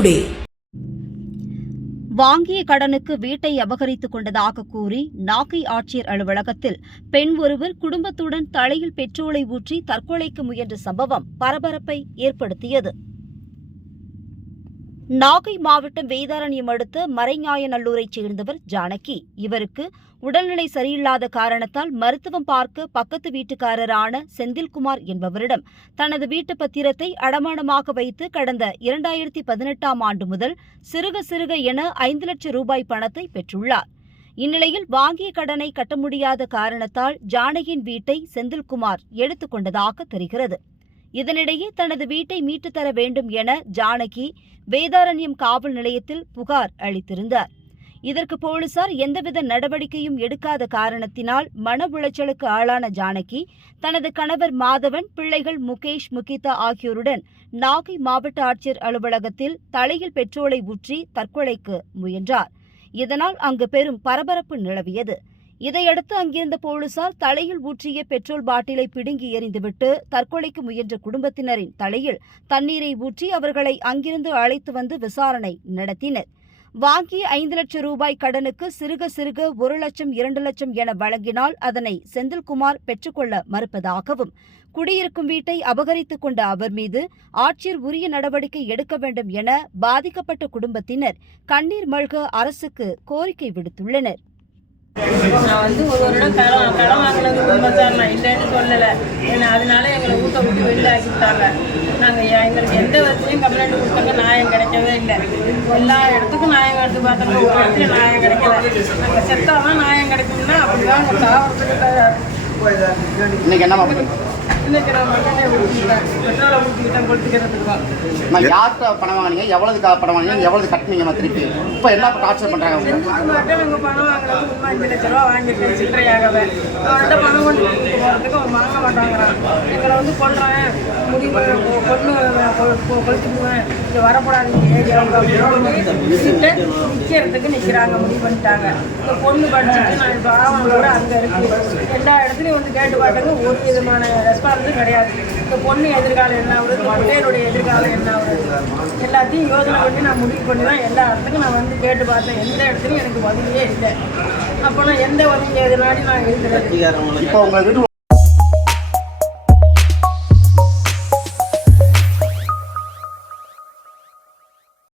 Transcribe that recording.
Today வாங்கிய கடனுக்கு வீட்டை அபகரித்துக் கொண்டதாக கூறி நாகை ஆட்சியர் அலுவலகத்தில் பெண் ஒருவர் குடும்பத்துடன் தலையில் பெட்ரோலை ஊற்றி தற்கொலைக்கு முயன்ற சம்பவம் பரபரப்பை ஏற்படுத்தியது. நாகை மாவட்டம் வேதாரண்யம் அடுத்த மறைஞாயநல்லூரைச் சேர்ந்தவர் ஜானகி. இவருக்கு உடல்நிலை சரியில்லாத காரணத்தால் மருத்துவம் பார்க்க பக்கத்து வீட்டுக்காரரான செந்தில்குமார் என்பவரிடம் தனது வீட்டு பத்திரத்தை அடமானமாக வைத்து கடந்த இரண்டாயிரத்தி பதினெட்டாம் ஆண்டு முதல் சிறுக சிறுக என ஐந்து லட்சம் ரூபாய் பணத்தை பெற்றுள்ளார். இந்நிலையில் வாங்கிய கடனை கட்ட முடியாத காரணத்தால் ஜானகியின் வீட்டை செந்தில்குமார் எடுத்துக்கொண்டதாக தெரிகிறது. இதனிடையே தனது வீட்டை மீட்டுத் தர வேண்டும் என ஜானகி வேதாரண்யம் காவல் நிலையத்தில் புகார் அளித்திருந்தார். இதற்கு போலீசார் எந்தவித நடவடிக்கையும் எடுக்காத காரணத்தினால் மன உளைச்சலுக்கு ஆளான ஜானகி தனது கணவர் மாதவன் பிள்ளைகள் முகேஷ் முகிதா ஆகியோருடன் நாகை மாவட்ட ஆட்சியர் அலுவலகத்தில் தலையில் பெட்ரோலை ஊற்றி தற்கொலைக்கு முயன்றார். இதனால் அங்கு பெரும் பரபரப்பு நிலவியது. இதையடுத்து அங்கிருந்த போலீசார் தலையில் ஊற்றிய பெட்ரோல் பாட்டிலை பிடுங்கி எறிந்துவிட்டு தற்கொலைக்கு முயன்ற குடும்பத்தினரின் தலையில் தண்ணீரை ஊற்றி அவர்களை அங்கிருந்து அழைத்து வந்து விசாரணை நடத்தினர். வாங்கிய ஐந்து லட்சம் ரூபாய் கடனுக்கு சிறுக சிறுக ஒரு லட்சம் இரண்டு லட்சம் என வழங்கினால் அதனை செந்தில்குமார் பெற்றுக்கொள்ள மறுப்பதாகவும் குடியிருக்கும் வீட்டை அபகரித்துக் கொண்ட அவர் மீது ஆட்சியர் உரிய நடவடிக்கை எடுக்க வேண்டும் என பாதிக்கப்பட்ட குடும்பத்தினர் கண்ணீர் மல்க அரசுக்கு கோரிக்கை விடுத்துள்ளனர். நான் வந்து ஒரு வருடம் கடன் கடன் வாங்கினது உண்மை சார் நான் இல்லைன்னு சொல்லலை. ஏன்னா அதனால எங்களை வீட்டை விட்டு வெளியில் நாங்கள் எங்களுக்கு எந்த விதத்துலையும் கம்ப்ளைண்ட் கொடுத்தாங்க நியாயம் கிடைக்கவே இல்லை. எல்லா இடத்துக்கும் நியாயம் எடுத்து பார்த்தாங்க ஒரு இடத்துல நியாயம் கிடைக்கல. நாங்கள் செத்தாதான் நியாயம் கிடைக்கும்னா அப்படிதான் நாங்கள் சாவறதுக்கு இன்னைக்கு பண்ணுங்க இன்னைக்கு நான் மண்ணெண்ணெய் ஊற்றிக்கிட்டேன் பெட்ரோலை ஊற்றிக்கிட்டேன் தான் நான் யார்கிட்ட பணம் வாங்கினீங்க? எவ்வளவு பணம் வாங்கினீங்க? எவ்வளவு கட்டினீங்கம்மா திருப்பி? இப்போ என்ன டார்ச்சர் பணம் வாங்கினது அஞ்சு லட்ச ரூபா சில்லறையாகவே. பணம் போகிறதுக்கு அவன் வாங்க மாட்டாங்கிறான். எங்களை வந்து கொள்றேன் முடிவு கொண்டு கொளுத்துக்குவேன் இங்கே ஏரியாவுக்கு நிற்கிறதுக்கு நிற்கிறாங்க முடிவு பண்ணிட்டாங்க. இந்த பொண்ணு படிச்சுட்டு நான் இப்போ ஆவணங்களோட அங்கே இருக்கு. எல்லா இடத்துலையும் வந்து கேட்டு பார்த்தாங்க ஒரு விதமான ரெஸ்பான்ஸும் கிடையாது. இந்த பொண்ணு எதிர்காலம் என்ன ஆகுது? இந்த எதிர்காலம் என்ன ஆகுது? எல்லாத்தையும் யோசனை பண்ணி நான் முடிவு பண்ணி தான் எல்லா இடத்துக்கும் நான் வந்து கேட்டு பார்த்தேன். எந்த இடத்துலையும் எனக்கு உதவியே இல்லை. அப்போ நான் எந்த உதவி எதுனாடி நான் இருக்கிறது. இப்போ உங்க வீட்டு